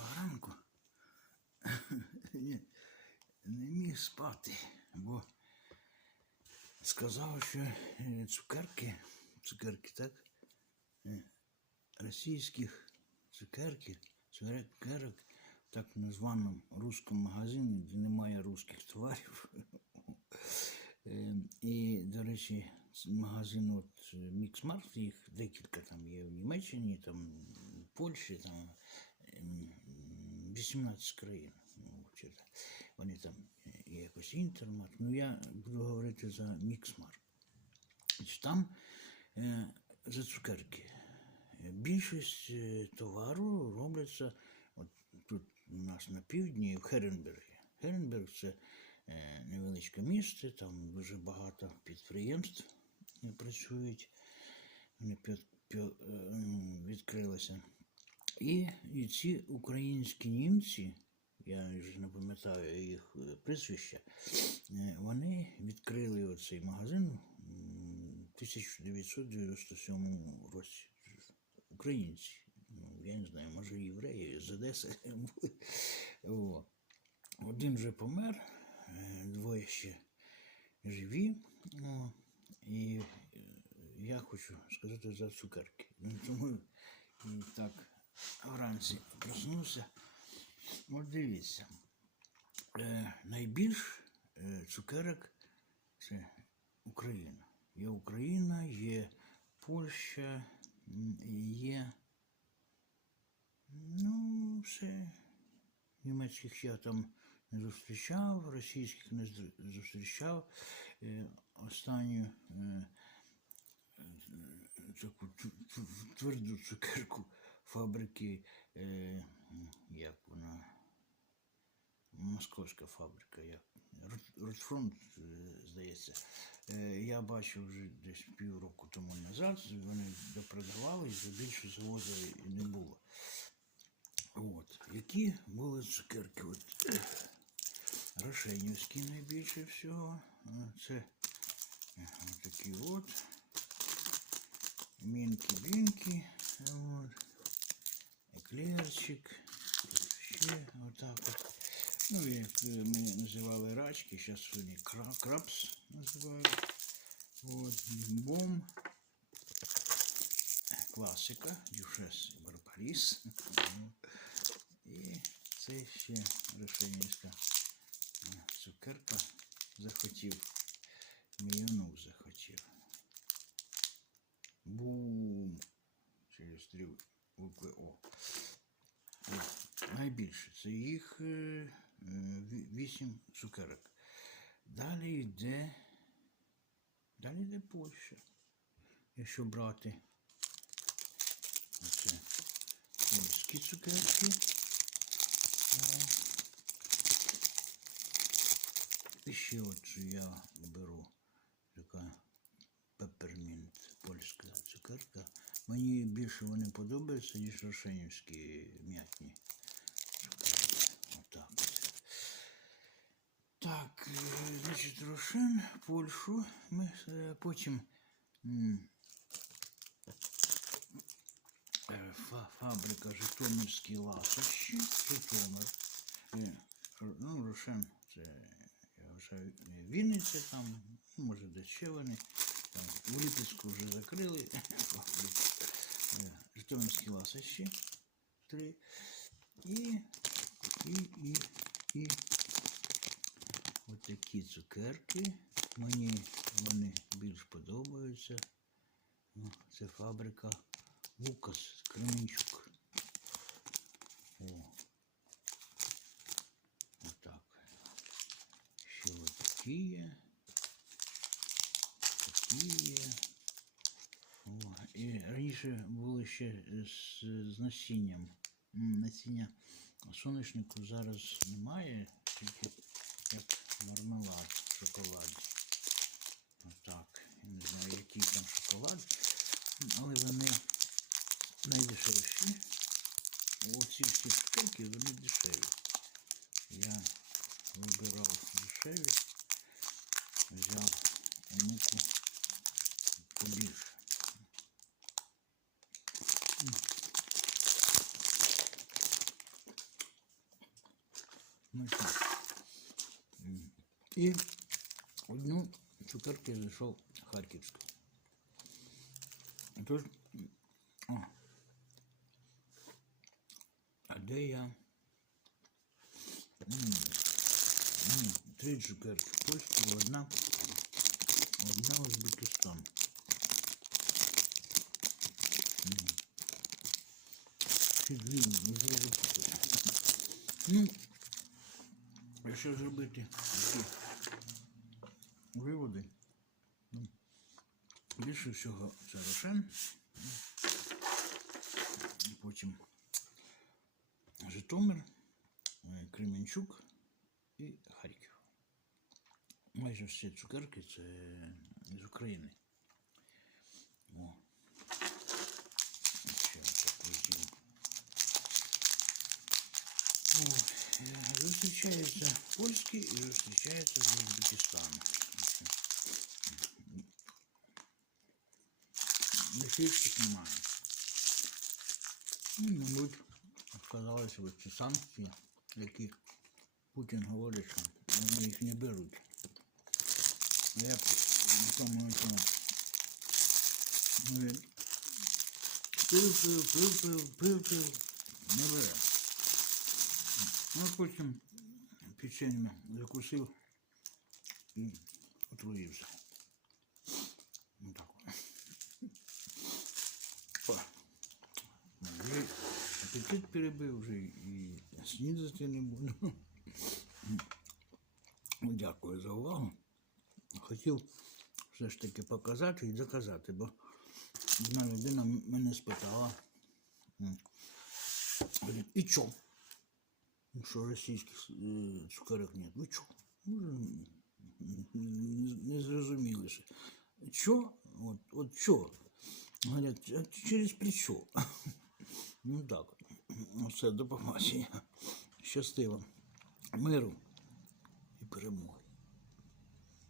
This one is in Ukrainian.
Доброго. Ні, Не міг спати, бо сказав, що е, цукерки, цукерки, так? е, Російських цукерки, цукерок так названому русскому магазині, де немає русських товарів. Е, І, до речі, магазин от Міксмарт, їх декілька там є в Німеччині, там в Польщі, там 18 країн. Вони там е, якось інтермарк. Ну я буду говорити за. Значить, Там е, за цукерки. Більшість е, товару робляться от тут у нас на півдні, в Херенбергі. Херенберг це невеличке місце, там дуже багато підприємств працюють. Вони відкрилися. І, і ці українські німці, я вже не пам'ятаю їх е, прізвища, е, вони відкрили оцей магазин в 1997 році. Українці. Ну, я не знаю, може євреї з Одеси були. О. Один вже помер, е, двоє ще живі. О. І я хочу сказати за цукерки. Ну, Тому так вранці проснувся. От дивіться. Е, найбільш е, цукерок це Україна. Є Україна, є Польща, є. Ну, все. Німецьких я там не зустрічав, російських не зустрічав. Е, останню е, е, таку тв- тв- тверду цукерку фабрики, е, як вона, московська фабрика, як Ротфронт, е, здається. Е, Я бачив вже десь півроку тому назад, вони допродавали і більше завозу не було. От. Які були цукерки? От, Рошенівські найбільше всього. Е, Це е, такі от. Мінки-бінки. От. Еклерчик. Ще отак от. Ну, як е, ми називали рачки, зараз вони кра- крабс називають. От, бомбом. Класика, Дюшес і Барбаріс. І це ще Рошенівська е, цукерка захотів. Мільйонов захотів. Бум! Через три букви. Найбільше. Це їх е, е, вісім цукерок. Далі йде. Далі йде Польща. Якщо брати оце польські цукерки. І ще от я беру така пеппермінт, польська цукерка. Мені більше вони подобаються, ніж рошенівські м'ятні. Отак. Так, е, значить, Рошен, Польщу. Ми е, потім е, фа- фабрика Житомирські ласощі. Житомир. Ну, Рошен, це я вважаю, е, Вінниця там, ну, може десь ще вони. Там, в Липецьку вже закрили фабрику. Е, Житомирські ласощі. Три. І, і, і, і отакі цукерки. Мені вони більш подобаються. Ну, Це фабрика Лукас Кременчук. О. Отак. Ще от такі є. Такі є. Раніше були ще з, з насінням. Насіння соняшнику зараз немає, тільки як мармелад в шоколаді. Отак. Я не знаю, який там шоколад. Але вони найдешевші. Оці всі цукерки, вони дешеві. Я вибирав дешеві, взяв муку побільше. І одну цукерки зайшов Харківську. Тож, о, а де я? М, м, Три цукерки польські, одна, одна Узбекистан. М. Чи дві, не знаю, Ну, якщо зробити такі виводи, ну, більше всього це Рошен, потім Житомир, е, Кременчук і Харків. Майже всі цукерки це з України. О. Ще з'їм. О, е, Зустрічаються польські і зустрічаються з Узбекистаном. Російських немає. Ну, мабуть, сказалися ось ці санкції, які Путін говорить, що вони їх не беруть. А я в тому не тому. Він пив, пив, пив, пив, пив, пив, не бере. Ну, а потім Печенье закусив і отруївся. Ну так. Вже апетит перебив вже і снідати не буду. Ну, Дякую за увагу. Хотів все ж таки показати і доказати, бо одна людина мене спитала. і чо? Ну, Що російських э, цукарок нет. Ну, м, не, не зрозуміли ще. Чо? От, от чо? Говорять, а через плечо. Ну так. Все, до побачення. Щастиво. Миру і перемоги.